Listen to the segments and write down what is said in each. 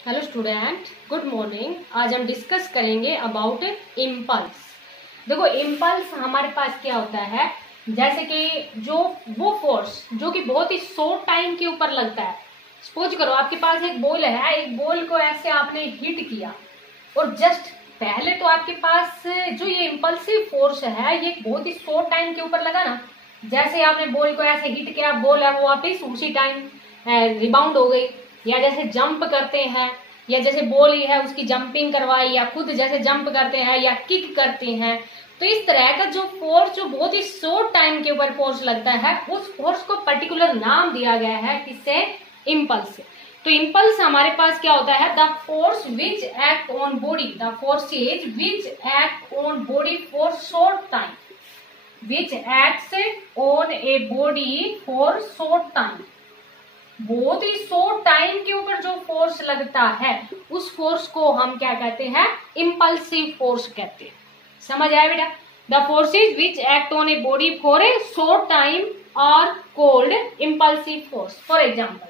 Hello student, good morning. आज हम discuss करेंगे अबाउट इम्पल्स। देखो, इम्पल्स हमारे पास क्या होता है, जैसे कि जो वो फोर्स जो कि बहुत ही शॉर्ट टाइम के ऊपर लगता है। सपोज करो आपके पास एक बॉल है, एक बॉल को ऐसे आपने हिट किया और जस्ट पहले तो आपके पास जो ये इम्पल्सिव फोर्स है ये बहुत ही शॉर्ट टाइम के ऊपर लगा ना। जैसे आपने बॉल को ऐसे हिट किया, बॉल है वो वापिस उसी टाइम रिबाउंड हो गई। या जैसे जंप करते हैं, या जैसे बॉल ही है उसकी जंपिंग करवाई, या खुद जैसे जंप करते हैं या किक करते हैं, तो इस तरह का जो फोर्स जो बहुत ही शॉर्ट टाइम के ऊपर फोर्स लगता है उस फोर्स को पर्टिकुलर नाम दिया गया है, किससे? इम्पल्स। तो इम्पल्स हमारे पास क्या होता है? The force which act on body, the forces which act on body for short time, which acts on a body for short time. बहुत ही शॉर्ट टाइम के ऊपर जो फोर्स लगता है उस फोर्स को हम क्या कहते हैं? इम्पल्सिव फोर्स कहते हैं। समझ आया बेटा? The forces which act on a body for a short time are called impulsive force. For example,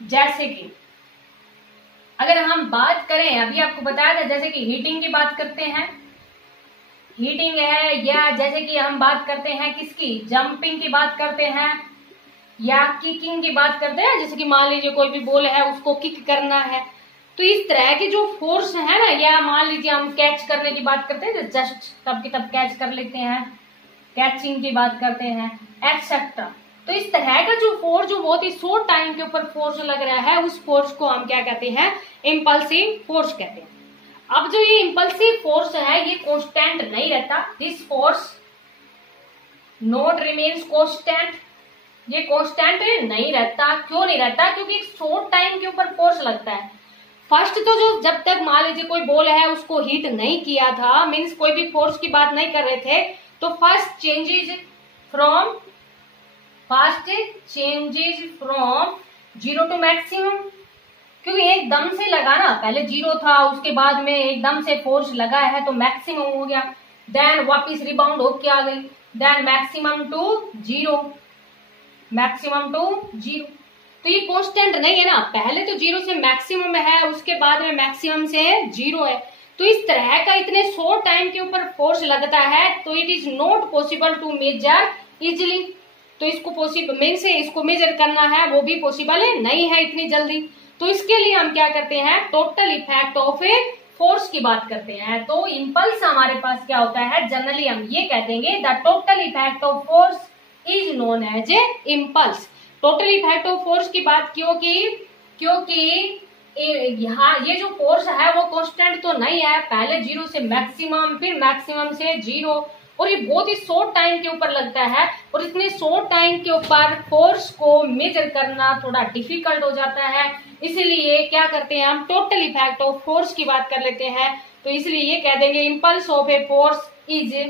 जैसे कि अगर हम बात करें, अभी आपको बताया था जैसे कि हीटिंग की बात करते हैं, हीटिंग है, या जैसे कि हम बात करते हैं किसकी? जंपिंग की बात करते हैं, या किकिंग की बात करते हैं, जैसे कि मान लीजिए कोई भी बॉल है उसको किक करना है। तो इस तरह के जो फोर्स है ना, या मान लीजिए हम कैच करने की बात करते हैं, जस्ट तब की तब कैच कर लेते हैं, कैचिंग की बात करते हैं, एक्सेट्रा। तो इस तरह का जो फोर्स जो बहुत ही शॉर्ट टाइम के ऊपर फोर्स लग रहा है उस फोर्स को हम क्या कहते हैं? इम्पल्सिव फोर्स कहते हैं। अब जो ये इम्पल्सिव फोर्स है ये कांस्टेंट नहीं रहता। This force not remains constant, ये कांस्टेंट नहीं रहता। क्यों नहीं रहता? क्योंकि एक शॉर्ट टाइम के ऊपर फोर्स लगता है। फर्स्ट तो जो जब तक मान लीजिए कोई बॉल है उसको हिट नहीं किया था, मीन्स कोई भी फोर्स की बात नहीं कर रहे थे, तो first changes from zero to maximum, क्योंकि एकदम से लगा ना, पहले जीरो था उसके बाद में एकदम से फोर्स लगा है तो मैक्सिमम हो गया, देन वापिस रिबाउंड होके आ गई, then maximum to zero, maximum to zero. तो ये कांस्टेंट नहीं है ना, पहले तो जीरो से मैक्सिमम है, उसके बाद में मैक्सिमम से जीरो है। तो इस तरह का इतने शॉर्ट टाइम के ऊपर फोर्स लगता है तो it is not possible to measure easily. तो इसको पॉसिबल मेन से इसको मेजर करना है वो भी पॉसिबल है नहीं है इतनी जल्दी। तो इसके लिए हम क्या करते हैं? Total effect of a force की बात करते हैं। तो इम्पल्स हमारे पास क्या होता है? जनरली हम ये कह देंगे the total effect of force is known as a impulse. Total effect of force की बात क्योंकि यहाँ ये जो फोर्स है वो कांस्टेंट तो नहीं है, पहले जीरो से मैक्सिमम, फिर मैक्सिमम से जीरो, और ये बहुत ही शॉर्ट टाइम के ऊपर लगता है, और इतने शॉर्ट टाइम के ऊपर फोर्स को मेजर करना थोड़ा डिफिकल्ट हो जाता है। इसीलिए क्या करते हैं हम? टोटल इफेक्ट ऑफ फोर्स की बात कर लेते हैं। तो इसलिए ये कह देंगे impulse of a force is a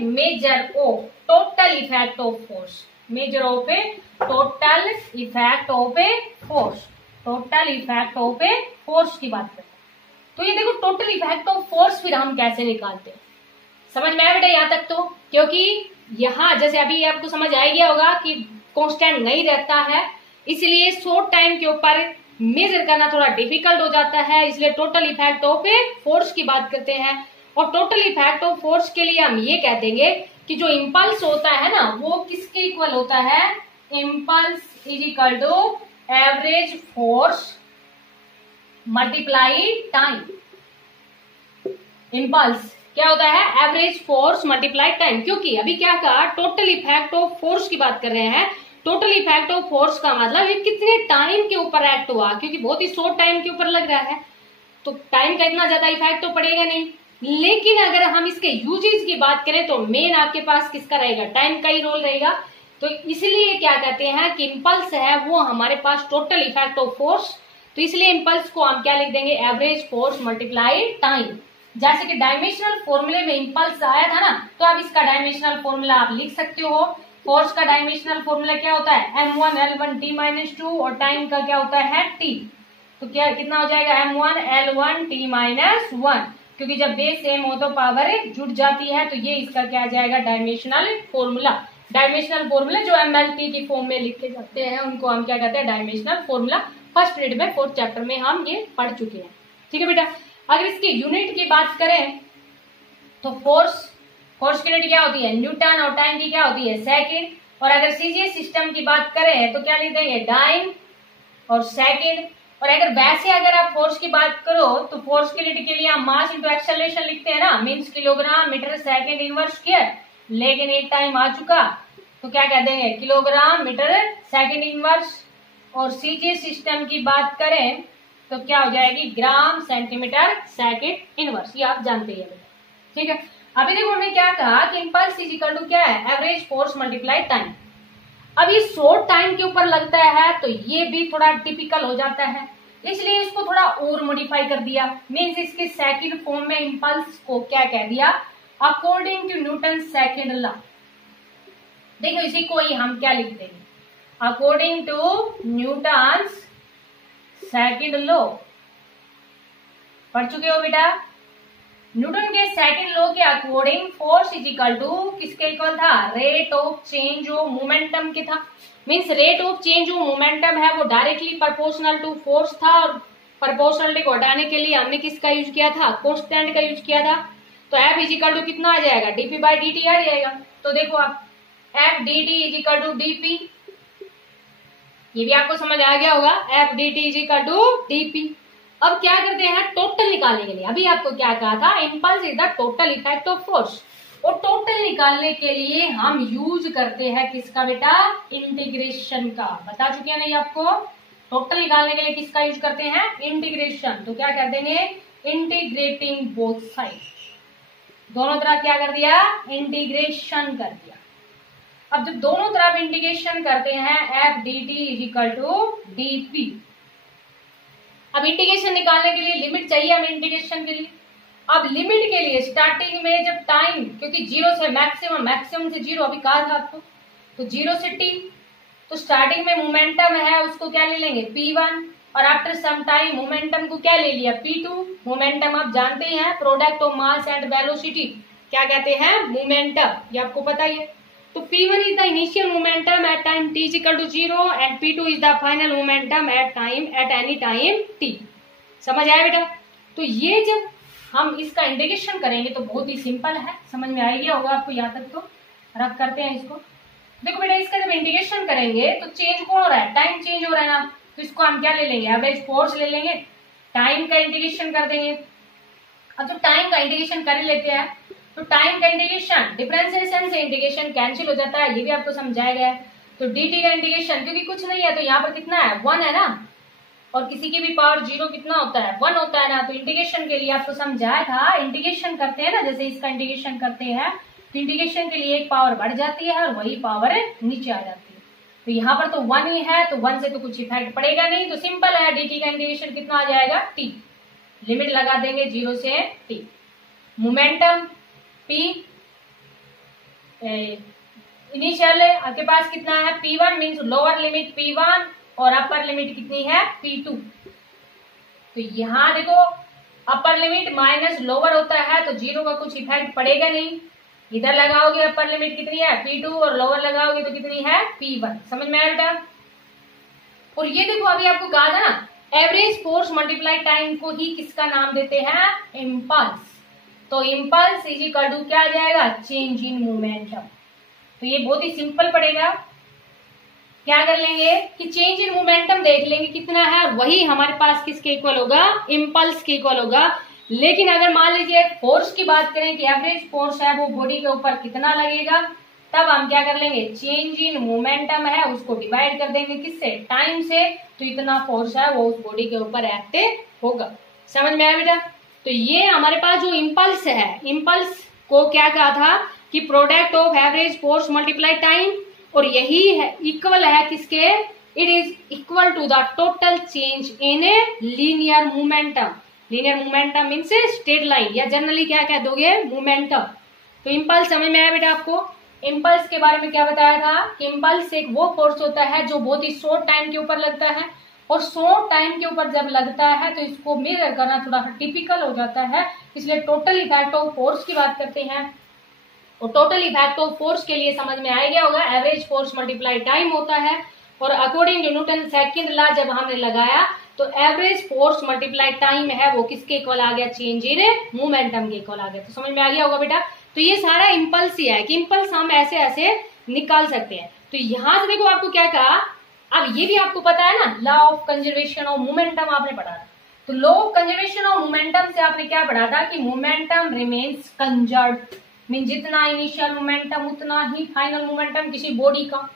measure of total effect of force, measure of A total effect of a force, total effect of a force की बात करते हैं। तो ये देखो टोटल इफेक्ट ऑफ फोर्स फिर हम कैसे निकालते हैं, समझ में आया बेटा यहाँ तक? तो क्योंकि यहाँ जैसे अभी आपको समझ आ गया होगा कि कांस्टेंट नहीं रहता है, इसलिए शॉर्ट टाइम के ऊपर मेजर करना थोड़ा डिफिकल्ट हो जाता है, इसलिए total effect of a force की बात करते हैं। और टोटल इफेक्ट ऑफ फोर्स के लिए हम ये कह देंगे कि जो इम्पल्स होता है ना वो किसके इक्वल होता है? Impulse is equal to average force multiply time. Impulse क्या होता है? Average force multiply time. क्योंकि अभी क्या कहा? टोटल इफेक्ट ऑफ फोर्स की बात कर रहे हैं। टोटल इफेक्ट ऑफ फोर्स का मतलब ये कितने टाइम के ऊपर एक्ट हुआ, क्योंकि बहुत ही शॉर्ट टाइम के ऊपर लग रहा है तो टाइम का इतना ज्यादा इफेक्ट तो पड़ेगा नहीं। लेकिन अगर हम इसके यूजेस की बात करें तो मेन आपके पास किसका रहेगा? टाइम का ही रोल रहेगा। तो इसलिए क्या कहते हैं कि इम्पल्स है वो हमारे पास टोटल इफेक्ट ऑफ फोर्स। तो इसलिए इम्पल्स को हम क्या लिख देंगे? Average force multiply time. जैसे कि डायमेंशनल फॉर्मूले में इम्पल्स आया था ना, तो अब इसका डायमेंशनल फॉर्मूला आप लिख सकते हो। फोर्स का डायमेंशनल फॉर्मूला क्या होता है? m1 l1 t - 2, और टाइम का क्या होता है? t। तो क्या कितना हो जाएगा? m1 l1 t - 1, क्योंकि जब बेस सेम हो तो पावर जुड़ जाती है, तो ये इसका क्या आ जाएगा? Dimensional formula. डायमेंशनल फॉर्मूला जो MLT की फॉर्म में लिखे जाते हैं उनको हम क्या कहते हैं, डायमेंशनल फॉर्मूला। फर्स्ट पीरियड में 4th चैप्टर में हम ये पढ़ चुके हैं। ठीक है बेटा, अगर इसकी यूनिट की बात करें तो फोर्स की यूनिट क्या होती है, न्यूटन, और टाइम की क्या होती है, सेकंड। और अगर सीजीएस सिस्टम की बात करें तो क्या लिख देंगे, डाइन और सेकंड। और अगर आप फोर्स की बात करो तो फोर्स की यूनिट के लिए हम मास इंटू एक्सेलरेशन लिखते हैं ना, means kilogram metre second inverse square. लेकिन एक टाइम आ चुका तो क्या कह देंगे, किलोग्राम मीटर सेकंड इनवर्स। और सीजीएस सिस्टम की बात करें तो क्या हो जाएगी, ग्राम सेंटीमीटर सेकंड इनवर्स। ये आप जानते हैं बेटा। ठीक है, अभी देखो हमने क्या कहा कि इंपल्स इज इक्वल टू क्या है, एवरेज फोर्स मल्टीप्लाई टाइम। अब ये शॉर्ट टाइम के ऊपर लगता है तो ये भी थोड़ा टिपिकल हो जाता है, इसलिए इसको थोड़ा और मॉडिफाई कर दिया। मींस इसके सेकंड फॉर्म में इंपल्स को क्या कह दिया, according to Newton second law. देखो इसी को ही हम क्या लिख देंगे, according to Newton second law. पढ़ चुके हो बेटा। न्यूटन के सेकंड लॉ के according force is equal to किसके इक्वल था, rate of change of momentum के था। Means rate of change of momentum है वो डायरेक्टली प्रोपोर्शनल टू फोर्स था, और प्रोपोर्शनलिटी को हटाने के लिए हमने किसका यूज किया था, कांस्टेंट का यूज किया था। तो F इज इक्वल टू कितना आ जाएगा, dp बाई dt आ जाएगा। तो देखो आप F dt is equal to dp, ये भी आपको समझ आ गया होगा, F dt is equal to dp। अब क्या करते हैं, टोटल निकालने के लिए, अभी आपको क्या कहा था, impulse is the total effect of force. और टोटल निकालने के लिए हम यूज करते हैं किसका बेटा, इंटीग्रेशन का। बता चुके हैं नहीं आपको, टोटल निकालने के लिए किसका यूज करते हैं, इंटीग्रेशन। तो क्या कर देंगे, इंटीग्रेटिंग बोथ साइड, दोनों तरफ क्या कर दिया, इंटीग्रेशन कर दिया। अब जब दोनों तरफ इंटीग्रेशन करते हैं, F dt is equal to dp। अब इंटीग्रेशन निकालने के लिए लिमिट चाहिए हमें इंटीग्रेशन के लिए। अब लिमिट के लिए स्टार्टिंग में जब टाइम, क्योंकि जीरो से मैक्सिमम से जीरो अभी कहा था आपको, तो जीरो से t, तो स्टार्टिंग में मोमेंटम है उसको क्या ले लेंगे, p1, और आफ्टर सम टाइम मोमेंटम को क्या ले लिया, p2। मोमेंटम आप जानते हैं, product of mass and velocity क्या कहते हैं, मोमेंटम, ये आपको पता ही है। तो p1 is the initial momentum at time t is equal to 0 and p2 is the final momentum at any time t। समझ आया बेटा। तो ये जब हम इसका इंटीग्रेशन करेंगे तो बहुत ही सिंपल है, समझ में आ गया होगा आपको, यहाँ तक तो रख करते हैं इसको। देखो बेटा, इसका जब इंटीग्रेशन करेंगे तो चेंज कौन हो रहा है, टाइम चेंज हो रहा है ना, तो इसको हम क्या ले लेंगे, एवरेज फोर्स ले लेंगे, टाइम का इंटीग्रेशन कर देंगे। अब जो टाइम का इंटीग्रेशन कर लेते हैं तो टाइम का इंटीग्रेशन डिफरेंशिएशन से इंटीग्रेशन कैंसिल हो जाता है, ये भी आपको समझाया गया है। तो dt का इंटीग्रेशन क्योंकि कुछ नहीं है तो यहाँ पर कितना है, 1 है ना, और किसी की भी पावर 0 कितना होता है, 1 होता है ना। तो इंटीग्रेशन के लिए आपको समझाया था, इंटीग्रेशन करते हैं ना, जैसे इसका इंटीग्रेशन करते हैं तो इंटीग्रेशन के लिए एक पावर बढ़ जाती है और वही पावर नीचे आ जाती है। तो यहाँ पर तो 1 ही है, तो 1 से तो कुछ इफेक्ट पड़ेगा नहीं, तो सिंपल है, dt का इंटीग्रेशन कितना आ जाएगा, t। लिमिट लगा देंगे 0 से t। मोमेंटम p, इनिशियल आपके पास कितना है, p1 means lower limit p1 और अपर लिमिट कितनी है, p2। तो यहाँ देखो अपर लिमिट माइनस लोअर होता है तो 0 का कुछ इफेक्ट पड़ेगा नहीं। इधर लगाओगे अपर लिमिट कितनी है, p2, और लोअर लगाओगे तो कितनी है, p1। समझ में आया बेटा। और ये देखो अभी आपको कहा था ना, एवरेज फोर्स मल्टीप्लाई टाइम को ही किसका नाम देते हैं, इम्पल्स। तो इम्पल्स इज इक्वल टू क्या आ जाएगा, चेंज इन मोमेंटम। तो ये बहुत ही सिंपल पड़ेगा, क्या कर लेंगे कि चेंज इन मोमेंटम देख लेंगे कितना है, और वही हमारे पास किसके इक्वल होगा, इम्पल्स के इक्वल होगा। लेकिन अगर मान लीजिए फोर्स की बात करें कि एवरेज फोर्स है वो बॉडी के ऊपर कितना लगेगा, तब हम क्या कर लेंगे, चेंज इन मोमेंटम है उसको डिवाइड कर देंगे किससे, टाइम से। तो इतना फोर्स है वो उस बॉडी के ऊपर एक्ट होगा। समझ में आया बेटा। तो ये हमारे पास जो इम्पल्स है, इम्पल्स को क्या कहा था कि product of average force multiply time, और यही है इक्वल है किसके, it is equal to the total change in a linear momentum. Linear momentum means straight line, या जनरली क्या कह दोगे, मोमेंटम। तो इम्पल्स समझ में आया बेटा आपको। इम्पल्स के बारे में क्या बताया था कि इम्पल्स एक वो फोर्स होता है जो बहुत ही शॉर्ट टाइम के ऊपर लगता है, और शॉर्ट टाइम के ऊपर जब लगता है तो इसको मेजर करना थोड़ा टिपिकल हो जाता है, इसलिए टोटल इफेक्ट ऑफ फोर्स की बात करते हैं। और टोटल इफेक्ट ऑफ फोर्स के लिए समझ में आ गया होगा, एवरेज फोर्स मल्टीप्लाई टाइम होता है। और according to Newton second law जब हमने लगाया तो एवरेज फोर्स मल्टीप्लाई टाइम है वो किसके इक्वल आ गया, चेंज इन मोमेंटम के इक्वल आ गया। तो समझ में आ गया होगा बेटा। तो ये सारा इम्पल्स ही है कि इम्पल्स हम ऐसे ऐसे निकाल सकते हैं। तो यहां से देखो आपको क्या कहा, अब ये भी आपको पता है ना, law of conservation of momentum आपने पढ़ा था। तो law of conservation of momentum से आपने क्या पढ़ा था कि मोमेंटम रिमेन्स कंजर्व्ड, मीन जितना इनिशियल मोमेंटम उतना ही फाइनल मोमेंटम किसी बॉडी का,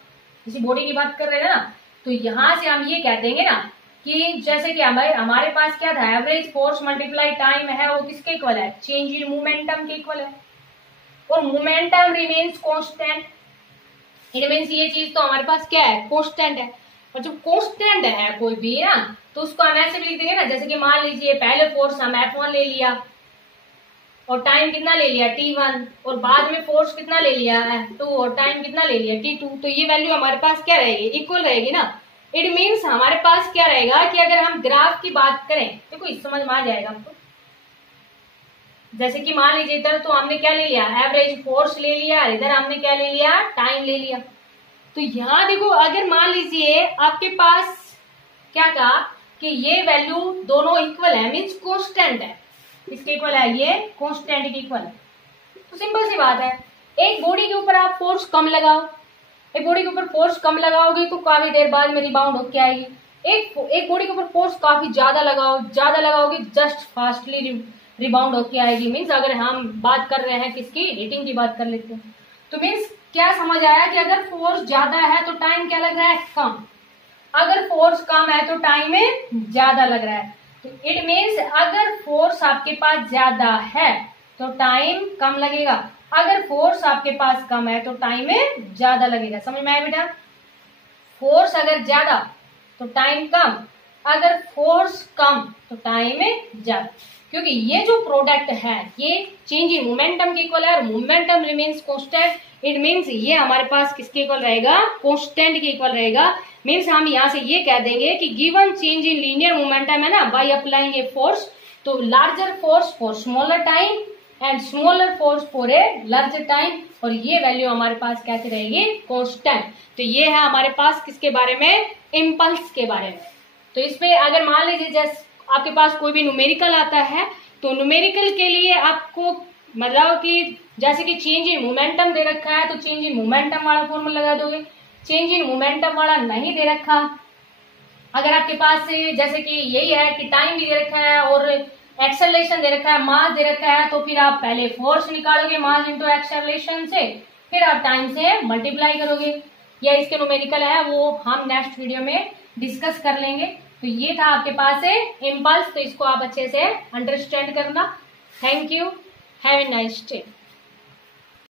किसी बॉडी की बात कर रहे हैं ना। तो यहां से हम ये कह देंगे ना कि जैसे कि हमारे पास क्या था, एवरेज फोर्स मल्टीप्लाई टाइम है वो किसके इक्वल है, चेंज इन मोमेंटम के इक्वल है। और momentum remains constant, it means ये चीज तो हमारे पास क्या है, कांस्टेंट है। और जब कांस्टेंट है कोई भी ना तो उसको हम ऐसे भी लिख देंगे ना, जैसे कि मान लीजिए पहले फोर्स हम F1 ले लिया और टाइम कितना ले लिया T1, और बाद में फोर्स कितना ले लिया F2 और टाइम कितना ले लिया T2। तो ये वैल्यू हमारे पास क्या रहेगी, इक्वल रहेगी ना। इट मीन्स हमारे पास क्या रहेगा कि अगर हम ग्राफ की बात करें, देखो इस समझ में आ जाएगा आपको। जैसे कि मान लीजिए इधर तो हमने क्या ले लिया, एवरेज फोर्स ले लिया, इधर हमने क्या ले लिया, टाइम ले लिया। तो यहाँ देखो अगर मान लीजिए आपके पास क्या कहा कि ये वैल्यू दोनों इक्वल है, मीन्स कांस्टेंट है, इसके इक्वल है, ये कांस्टेंट के इक्वल है। तो सिंपल सी बात है, एक बॉडी के ऊपर आप फोर्स कम लगाओ, एक बॉडी के ऊपर फोर्स कम लगाओगे तो काफी देर बाद में रिबाउंड होके आएगी। एक बॉडी के ऊपर फोर्स काफी ज्यादा लगाओगे जस्ट फास्टली रिबाउंड होके आएगी। मीन्स अगर हम बात कर रहे हैं किसकी, हीटिंग की बात कर लेते हैं, तो मीन्स क्या समझ आया कि अगर फोर्स ज्यादा है तो टाइम क्या लग रहा है, कम। अगर फोर्स कम है तो टाइम में ज्यादा लग रहा है। तो इट मीन्स अगर फोर्स आपके पास ज्यादा है तो टाइम कम लगेगा, अगर फोर्स आपके पास कम है तो टाइम में ज्यादा लगेगा। समझ में आया बेटा, फोर्स अगर ज्यादा तो टाइम कम, अगर फोर्स कम तो टाइम में ज्यादा। क्योंकि ये जो प्रोडक्ट है ये चेंज इन मोमेंटम के इक्वल है और momentum remains constant. It means ये हमारे पास किसके इक्वल रहेगा, कांस्टेंट के इक्वल रहेगा। मीन्स हम यहाँ से ये कह देंगे कि given change in linear momentum है ना, बाय अप्लाइंग ए फोर्स, तो larger force for smaller time and smaller force for a larger time, और ये वैल्यू हमारे पास कैसे रहेगी, कांस्टेंट। तो ये है हमारे पास किसके बारे में, इम्पल्स के बारे में। तो इसमें अगर मान लीजिए जैसे आपके पास कोई भी न्यूमेरिकल आता है तो न्यूमेरिकल के लिए आपको मतलब कि जैसे कि चेंज इन मोमेंटम दे रखा है तो चेंज इन मोमेंटम वाला फॉर्मूला लगा दोगे, चेंज इन मोमेंटम वाला नहीं दे रखा, अगर आपके पास जैसे कि यही है कि टाइम भी दे रखा है और एक्सेलरेशन दे रखा है, मास दे रखा है, तो फिर आप पहले फोर्स निकालोगे मास इंटू एक्सेलरेशन से, फिर आप टाइम से मल्टीप्लाई करोगे। या इसके न्यूमेरिकल है वो हम नेक्स्ट वीडियो में डिस्कस कर लेंगे। तो ये था आपके पास है इम्पल्स, तो इसको आप अच्छे से अंडरस्टैंड करना। Thank you, have a nice day.